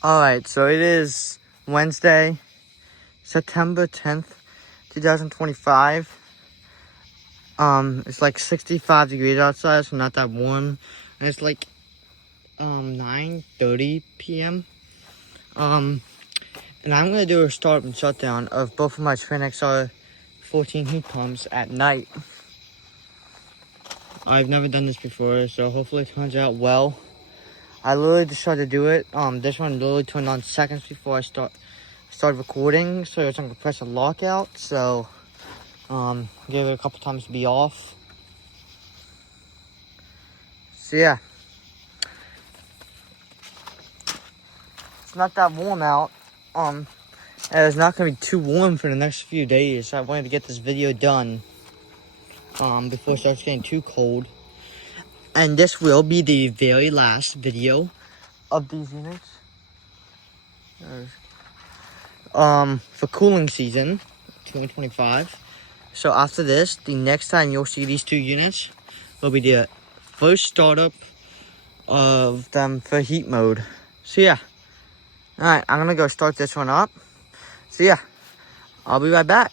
Alright, so it is Wednesday, September 10th, 2025. It's like 65 degrees outside, so not that warm. And it's like 9:30 p.m. And I'm gonna do a startup and shutdown of both of my Trane XR 14 heat pumps at night. I've never done this before, so hopefully it turns out well. I literally just tried to do it. This one literally turned on seconds before I start recording, so it's gonna press a lockout. So give it a couple times to be off. So yeah, it's not that warm out. And it's not gonna be too warm for the next few days. So I wanted to get this video done before it starts getting too cold. And this will be the very last video of these units. For cooling season 2025. So after this, the next time you'll see these two units will be the first startup of them for heat mode. So yeah. Alright, I'm gonna go start this one up. So yeah, I'll be right back.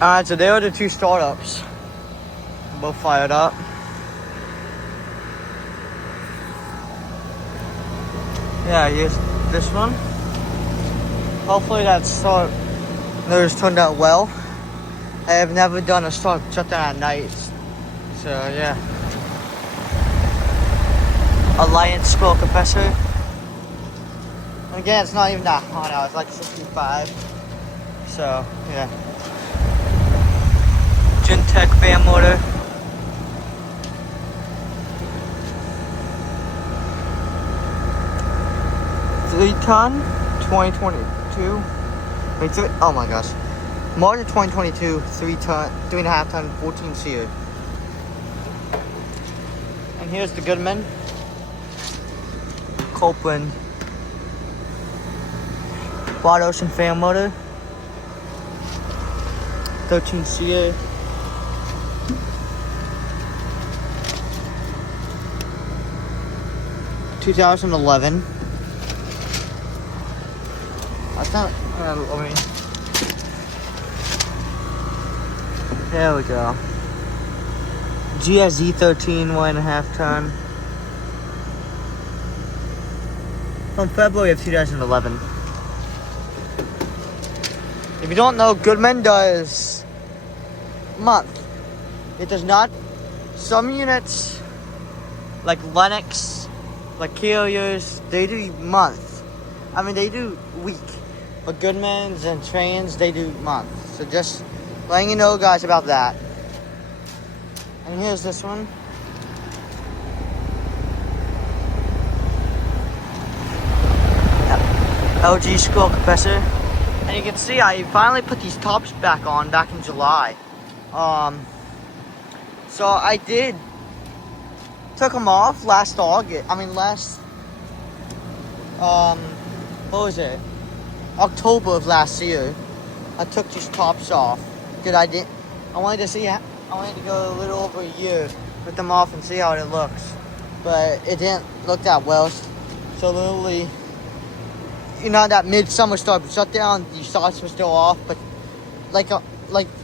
Alright, so there are the two startups. Both fired up. Yeah, here's this one. Hopefully that start notice turned out well. I have never done a start shutdown at night. So yeah. Alliance scroll compressor. And again, it's not even that hot out, it's like 65. So yeah. Gentech fan motor. Ton 2022. Wait, oh my gosh. March of 2022, 3.5 ton, 14 seer. And here's the Goodman. Copeland. Wide ocean fan motor. 13 seer. (2011). That's not, there we go. GSZ 13, 1.5 ton. From February of 2011. If you don't know, Goodman does month. It does not. Some units, like Lennox, like Carriers, they do month. I mean, they do week. But Goodman's and Trane's, they do month. So just letting you know, guys, about that. And here's this one. LG scroll compressor. And you can see I finally put these tops back on back in July. So I took them off last August. What was it? October of last year. I took these tops off. I wanted to go a little over a year with them off and see how it looks. But it didn't look that well. So literally, that midsummer shutdown, the shots were still off, but like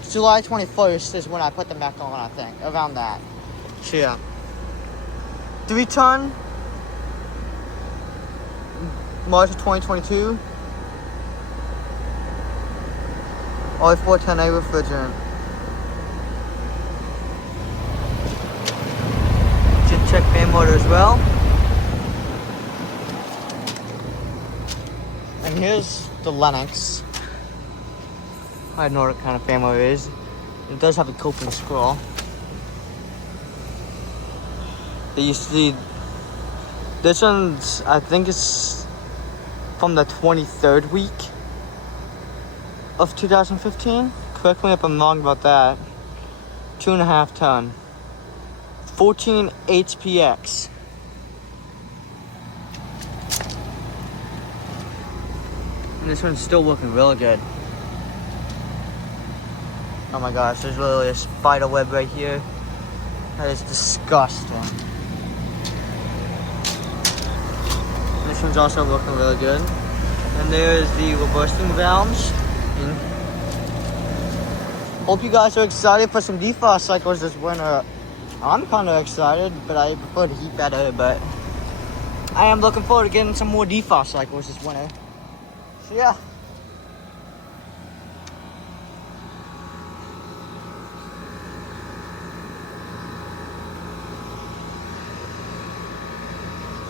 July 21st is when I put them back on, I think, around that. So yeah. 3-ton, March of 2022. Only 410A refrigerant. Should check fan motor as well. And here's the Lennox. I don't know what kind of fan motor it is. It does have a coping scroll. You see, this one's, I think it's from the 23rd week of 2015. Correct me if I'm wrong about that. 2.5 ton. 14 HPX. And this one's still looking really good. Oh my gosh, there's literally a spider web right here. That is disgusting. And this one's also looking really good. And there's the reversing valves. And hope you guys are excited for some defrost cycles this winter. I'm kind of excited, but I prefer the heat better. But I am looking forward to getting some more defrost cycles this winter. So yeah.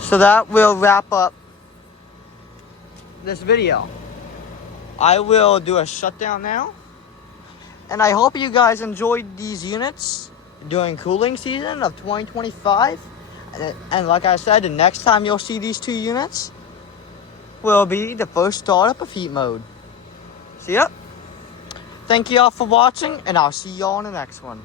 So that will wrap up this video. I will do a shutdown now. And I hope you guys enjoyed these units during cooling season of 2025. And like I said, the next time you'll see these two units will be the first startup of heat mode. So yep. Thank you all for watching, and I'll see you all in the next one.